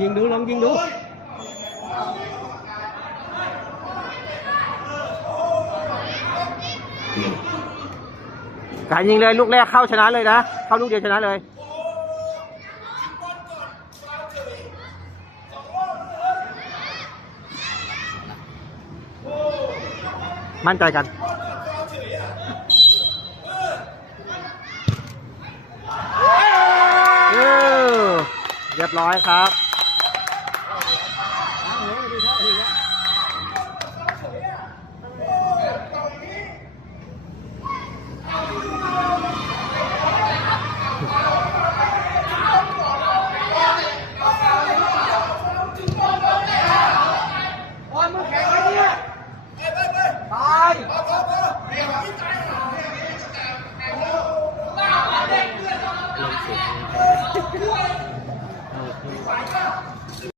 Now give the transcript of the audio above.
ยิงดูลองยิงดูการยิงเลยลูกแรกเข้าชนะเลยนะ เข้าลูกเดียวชนะเลย มั่นใจกัน เออ เรียบร้อยครับลงเสียง Okay.